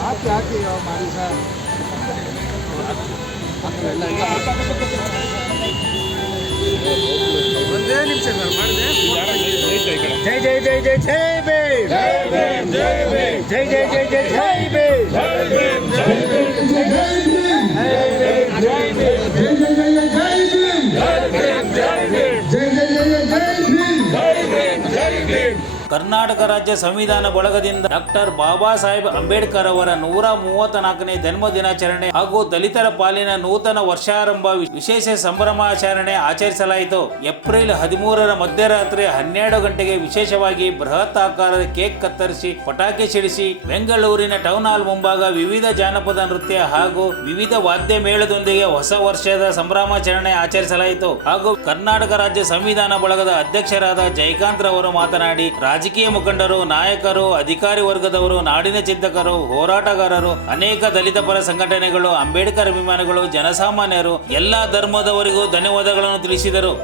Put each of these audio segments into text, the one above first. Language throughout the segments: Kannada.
ಹಾಕಿ ಹಾಕಿ ಮಾಡಿ ಸರ್. ಒಂದೇ ನಿಮಿಷ ಸರ್ ಮಾಡಿದೆ. ಜೈ ಜೈ ಜೈ ಜೈ ಜೈ ಭೀಮ್, ಜೈ ಭೀಮ್, ಜೈ ಭೀಮ್, ಜೈ ಜೈ ಜೈ ಜೈ ಜೈ ಭೀಮ್, ಜೈ ಭೀಮ್, ಜೈ ಭೀಮ್, ಜೈ ಭೀಮ್, ಜೈ ಭೀಮ್, ಜೈ ಜೈ ಜೈ ಜೈ ಜೈ ಭೀಮ್, ಜೈ ಭೀಮ್, ಜೈ ಭೀಮ್, ಜೈ ಜೈ ಜೈ ಜೈ ಜೈ ಭೀಮ್, ಜೈ ಭೀಮ್, ಜೈ ಭೀಮ್. ಕರ್ನಾಟಕ ರಾಜ್ಯ ಸಂವಿಧಾನ ಬಳಗದಿಂದ ಡಾಕ್ಟರ್ ಬಾಬಾ ಸಾಹೇಬ್ ಅಂಬೇಡ್ಕರ್ ಅವರ 134ನೇ ಜನ್ಮ ದಿನಾಚರಣೆ ಹಾಗೂ ದಲಿತರ ಪಾಲಿನ ನೂತನ ವರ್ಷಾರಂಭ ವಿಶೇಷ ಸಂಭ್ರಮಾಚರಣೆ ಆಚರಿಸಲಾಯಿತು. ಏಪ್ರಿಲ್ 13ರ ಮಧ್ಯರಾತ್ರಿ 12 ಗಂಟೆಗೆ ವಿಶೇಷವಾಗಿ ಬೃಹತ್ ಆಕಾರದ ಕೇಕ್ ಕತ್ತರಿಸಿ ಪಟಾಕಿ ಸಿಡಿಸಿ ಬೆಂಗಳೂರಿನ ಟೌನ್ ಹಾಲ್ ಮುಂಭಾಗ ವಿವಿಧ ಜಾನಪದ ನೃತ್ಯ ಹಾಗೂ ವಿವಿಧ ವಾದ್ಯ ಮೇಳದೊಂದಿಗೆ ಹೊಸ ವರ್ಷದ ಸಂಭ್ರಮಾಚರಣೆ ಆಚರಿಸಲಾಯಿತು. ಹಾಗೂ ಕರ್ನಾಟಕ ರಾಜ್ಯ ಸಂವಿಧಾನ ಬಳಗದ ಅಧ್ಯಕ್ಷರಾದ ಜಯಕಾಂತ್ ರವರು ಮಾತನಾಡಿ, ರಾಜಕೀಯ ಮುಖಂಡರು, ನಾಯಕರು, ಅಧಿಕಾರಿ ವರ್ಗದವರು, ನಾಡಿನ ಚಿಂತಕರು, ಹೋರಾಟಗಾರರು, ಅನೇಕ ದಲಿತ ಪರ ಸಂಘಟನೆಗಳು, ಅಂಬೇಡ್ಕರ್ ಅಭಿಮಾನಿಗಳು, ಜನಸಾಮಾನ್ಯರು, ಎಲ್ಲಾ ಧರ್ಮದವರಿಗೂ ಧನ್ಯವಾದಗಳನ್ನು ತಿಳಿಸಿದರು.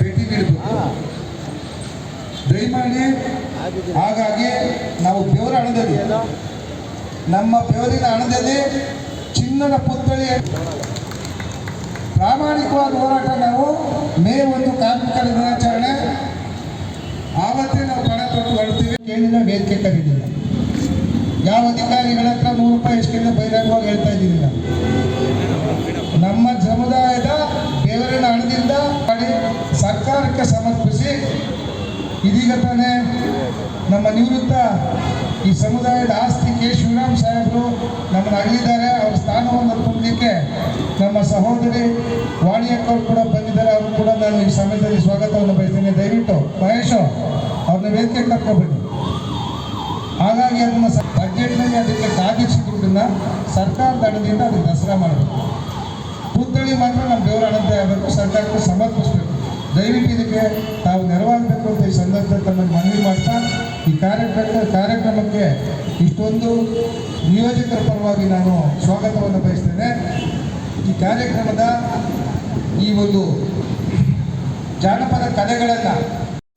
ಭೇಟಿ ನೀಡಬೇಕು ದಯಮಾಡಿ. ಹಾಗಾಗಿ ನಾವು ಬೆವರ ಹಣದಲ್ಲಿ, ನಮ್ಮ ಬೆವರಿನ ಹಣದಲ್ಲಿ ಚಿನ್ನದ ಪುತ್ಥಳಿ ಪ್ರಾಮಾಣಿಕವಾದ ಹೋರಾಟ. ನಾವು ಮೇ 1 ಕಾರ್ಮಿಕರ ದಿನಾಚರಣೆ ಆವತ್ತೇ ನಾವು ಪಣ ತೊಟ್ಟು ಹೊರಡ್ತೀವಿ. ಕೇಳಿಲ್ಲ, ವೇದಿಕೆ ಕರೀಲಿಲ್ಲ. ಯಾವ ಅಧಿಕಾರಿಗಳ ಹತ್ರ 100 ರೂಪಾಯಿ ಎಷ್ಟಿಂದ ಬಹಿರಂಗವಾಗಿ ಹೇಳ್ತಾ ಇದ್ದೀವಿ. ನಮ್ಮ ಸಮುದಾಯದ ಬೆವರಿನ ಹಣದಿಂದ ಮಾಡಿ ಸರ್ಕಾರಕ್ಕೆ ಸಮರ್ಪಿಸಿ, ಇದೀಗ ತಾನೇ ನಮ್ಮ ನಿವೃತ್ತ ಈ ಸಮುದಾಯದ ಆಸ್ತಿ ಕೆ ಶಿವರಾಮ್ ಸಾಹೇಬರು ನಮ್ಮನ್ನು ಅಗಲಿದ್ದಾರೆ. ಅವ್ರ ಸ್ಥಾನವನ್ನು ತುಂಬಲಿಕ್ಕೆ ನಮ್ಮ ಸಹೋದರಿ ವಾಣಿಯಕ್ಕವರು ಕೂಡ ಬಂದಿದ್ದಾರೆ. ಅವರು ಕೂಡ ನಾನು ಈ ಸಮಯದಲ್ಲಿ ಸ್ವಾಗತವನ್ನು ಬಯಸ್ತೇನೆ. ದಯವಿಟ್ಟು ಮಹೇಶ್ ಅವ್ರನ್ನ ವೇದಿಕೆ ಕರ್ಕೊಬೇಡಿ. ಹಾಗಾಗಿ ಅದನ್ನು ಬಜೆಟ್ನಲ್ಲಿ ಅದಕ್ಕೆ ಕಾದಿರಿಸಿ ದುಡ್ಡನ್ನು ಸರ್ಕಾರದ ಹಣದಿಂದ ಅದಕ್ಕೆ ದಸರಾ ಮಾಡಬೇಕು. ಪುತ್ಥಳಿ ಮಾತ್ರ ನಮ್ಮ ಬೆವರ ಹಣದ ಆಗಬೇಕು, ಸರ್ಕಾರಕ್ಕೆ ಸಮರ್ಪಿಸಬೇಕು. ದಯವಿಟ್ಟು ಇದಕ್ಕೆ ತಾವು ನೆರವಾಗಬೇಕು ಅಂತ ಈ ಸಂದರ್ಭದಲ್ಲಿ ತಮ್ಮನ್ನು ಮನವಿ ಮಾಡ್ತಾ, ಈ ಕಾರ್ಯಕ್ರಮಕ್ಕೆ ಇಷ್ಟೊಂದು ನಿಯೋಜಕರ ಪರವಾಗಿ ನಾನು ಸ್ವಾಗತವನ್ನು ಬಯಸ್ತೇನೆ. ಈ ಕಾರ್ಯಕ್ರಮದ ಈ ಒಂದು ಜಾನಪದ ಕಲೆಗಳನ್ನು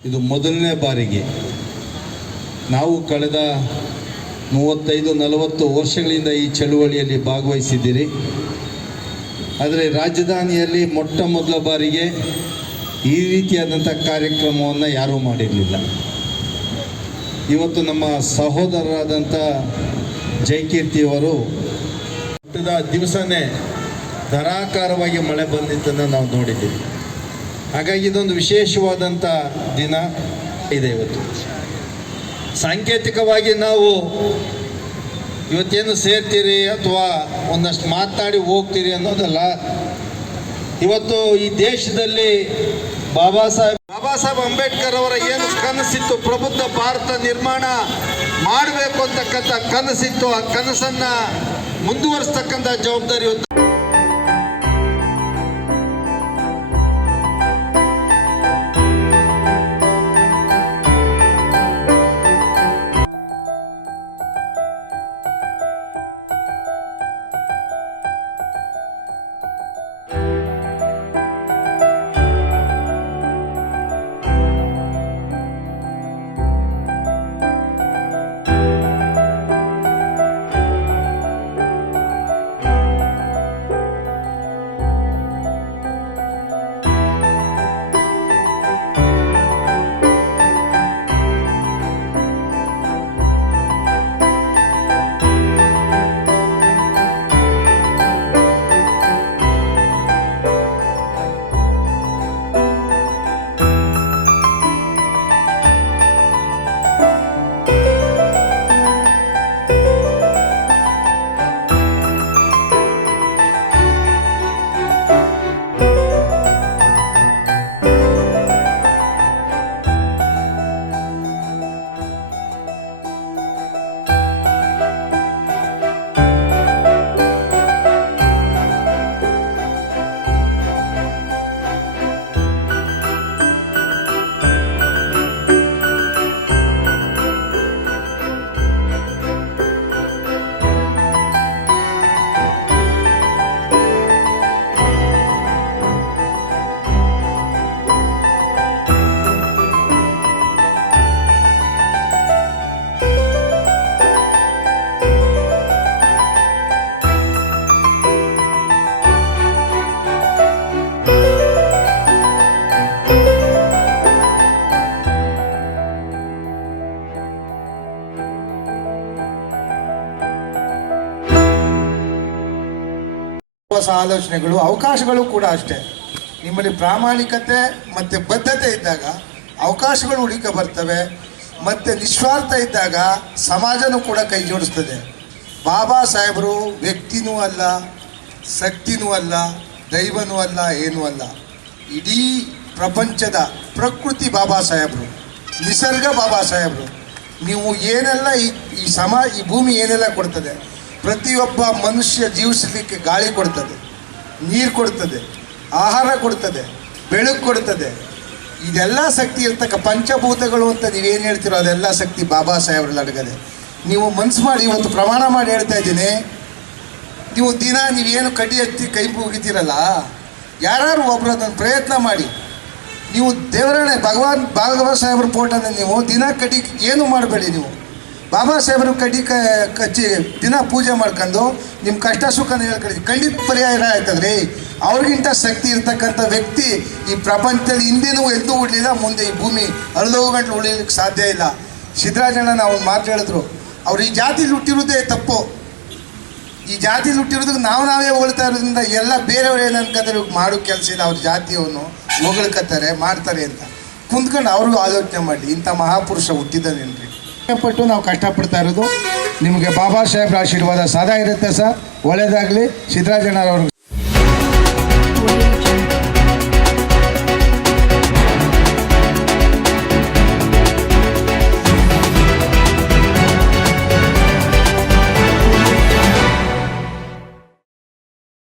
ಇದು ಮೊದಲನೇ ಬಾರಿಗೆ ನಾವು ಕಳೆದ 35-40 ವರ್ಷಗಳಿಂದ ಈ ಚಳುವಳಿಯಲ್ಲಿ ಭಾಗವಹಿಸಿದ್ದೀರಿ. ಆದರೆ ರಾಜಧಾನಿಯಲ್ಲಿ ಮೊಟ್ಟ ಮೊದಲ ಬಾರಿಗೆ ಈ ರೀತಿಯಾದಂಥ ಕಾರ್ಯಕ್ರಮವನ್ನು ಯಾರೂ ಮಾಡಿರಲಿಲ್ಲ. ಇವತ್ತು ನಮ್ಮ ಸಹೋದರರಾದಂಥ ಜಯಕೀರ್ತಿಯವರು ಹುಟ್ಟಿದ ದಿವಸನೇ ಧಾರಾಕಾರವಾಗಿ ಮಳೆ ಬಂದಿದ್ದನ್ನು ನಾವು ನೋಡಿದ್ದೀವಿ. ಹಾಗಾಗಿ ಇದೊಂದು ವಿಶೇಷವಾದಂಥ ದಿನ ಇದೆ ಇವತ್ತು. ಸಾಂಕೇತಿಕವಾಗಿ ನಾವು ಇವತ್ತೇನು ಸೇರ್ತೀರಿ ಅಥವಾ ಒಂದಷ್ಟು ಮಾತಾಡಿ ಹೋಗ್ತೀರಿ ಅನ್ನೋದಲ್ಲ. ಇವತ್ತು ಈ ದೇಶದಲ್ಲಿ ಬಾಬಾ ಸಾಹೇಬ್ ಅಂಬೇಡ್ಕರ್ ಅವರ ಏನು ಕನಸಿತ್ತು, ಪ್ರಬುದ್ಧ ಭಾರತ ನಿರ್ಮಾಣ ಮಾಡಬೇಕು ಅಂತಕ್ಕಂಥ ಕನಸಿತ್ತು, ಆ ಕನಸನ್ನು ಮುಂದುವರಿಸ್ತಕ್ಕಂಥ ಜವಾಬ್ದಾರಿ ಇವತ್ತು ಹೊಸ ಆಲೋಚನೆಗಳು, ಅವಕಾಶಗಳು ಕೂಡ ಅಷ್ಟೇ. ನಿಮ್ಮಲ್ಲಿ ಪ್ರಾಮಾಣಿಕತೆ ಮತ್ತು ಬದ್ಧತೆ ಇದ್ದಾಗ ಅವಕಾಶಗಳು ಹುಡುಕ ಬರ್ತವೆ, ಮತ್ತು ನಿಸ್ವಾರ್ಥ ಇದ್ದಾಗ ಸಮಾಜನೂ ಕೂಡ ಕೈ ಜೋಡಿಸ್ತದೆ. ಬಾಬಾ ಸಾಹೇಬರು ವ್ಯಕ್ತಿನೂ ಅಲ್ಲ, ಶಕ್ತಿನೂ ಅಲ್ಲ, ದೈವನೂ ಅಲ್ಲ, ಏನೂ ಅಲ್ಲ. ಇಡೀ ಪ್ರಪಂಚದ ಪ್ರಕೃತಿ ಬಾಬಾ ಸಾಹೇಬರು, ನಿಸರ್ಗ ಬಾಬಾ ಸಾಹೇಬರು. ನೀವು ಏನೆಲ್ಲ ಈ ಭೂಮಿ ಏನೆಲ್ಲ ಕೊಡ್ತದೆ, ಪ್ರತಿಯೊಬ್ಬ ಮನುಷ್ಯ ಜೀವಿಸಲಿಕ್ಕೆ ಗಾಳಿ ಕೊಡ್ತದೆ, ನೀರು ಕೊಡ್ತದೆ, ಆಹಾರ ಕೊಡ್ತದೆ, ಬೆಳಕು ಕೊಡ್ತದೆ. ಇದೆಲ್ಲ ಶಕ್ತಿ ಇರ್ತಕ್ಕ ಪಂಚಭೂತಗಳು ಅಂತ ನೀವೇನು ಹೇಳ್ತೀರೋ ಅದೆಲ್ಲ ಶಕ್ತಿ ಬಾಬಾ ಸಾಹೇಬ್ರಲ್ಲಿ ಅಡಗದೆ. ನೀವು ಮನಸ್ಸು ಮಾಡಿ ಇವತ್ತು ಪ್ರಮಾಣ ಮಾಡಿ ಹೇಳ್ತಾ ಇದ್ದೀನಿ, ನೀವು ದಿನ ನೀವೇನು ಕಡ್ಡಿ ಹತ್ತಿ ಕೈ ಮುಗಿತೀರಲ್ಲ, ಯಾರು ಒಬ್ಬರು ಅದನ್ನು ಪ್ರಯತ್ನ ಮಾಡಿ. ನೀವು ದೇವರೇ ಬಾಬಾ ಸಾಹೇಬ್ರ ಫೋಟೋನ ನೀವು ದಿನ ಕಡ್ಡಿ ಏನು ಮಾಡಬೇಡಿ. ನೀವು ಬಾಬಾ ಸಾಹೇಬರು ಕಡ್ಡಿ ಕಚ್ಚಿ ದಿನ ಪೂಜೆ ಮಾಡ್ಕೊಂಡು ನಿಮ್ಮ ಕಷ್ಟ ಸುಖನ ಹೇಳ್ಕೊಳ್ಳಿ, ಖಂಡಿತ ಪರಿಹಾರ ಆಯ್ತದ್ರಿ. ಅವ್ರಿಗಿಂತ ಶಕ್ತಿ ಇರ್ತಕ್ಕಂಥ ವ್ಯಕ್ತಿ ಈ ಪ್ರಪಂಚದಲ್ಲಿ ಹಿಂದಿನೂ ಎಂದೂ ಉಳಿಲಿಲ್ಲ, ಮುಂದೆ ಈ ಭೂಮಿ ಅರ್ಧೋಗು ಗಂಟಲು ಉಳಿಲಿಕ್ಕೆ ಸಾಧ್ಯ ಇಲ್ಲ. ಸಿದ್ದರಾಜಣ್ಣ ನಾವು ಒಂದು ಮಾತು ಹೇಳಿದ್ರು, ಅವ್ರು ಈ ಜಾತಿಲಿ ಹುಟ್ಟಿರೋದೇ ತಪ್ಪು. ಈ ಜಾತಿಲಿ ಹುಟ್ಟಿರೋದಕ್ಕೆ ನಾವೇ ಹೋಗ್ತಾ ಇರೋದ್ರಿಂದ ಎಲ್ಲ ಬೇರೆಯವ್ರು ಏನು ಅನ್ಕೋತಾರೆ, ಮಾಡೋ ಕೆಲಸ ಇಲ್ಲ, ಅವ್ರ ಜಾತಿಯವನು ಹೊಗಳ್ಕತ್ತಾರೆ ಮಾಡ್ತಾರೆ ಅಂತ ಕುಂತ್ಕೊಂಡು ಅವ್ರಿಗೂ ಆಲೋಚನೆ ಮಾಡಿ. ಇಂಥ ಮಹಾಪುರುಷ ಹುಟ್ಟಿದ್ದಾನೇನ್ರಿ. ಪಟ್ಟು ನಾವು ಕಷ್ಟಪಡ್ತಾ ಇರೋದು. ನಿಮಗೆ ಬಾಬಾ ಸಾಹೇಬ್ರ ಆಶೀರ್ವಾದ ಸದಾ ಇರುತ್ತೆ ಸರ್. ಒಳ್ಳೆಯದಾಗಲಿ. ಸಿದ್ದರಾಜಣ್ಣವ್ರಿಗೆ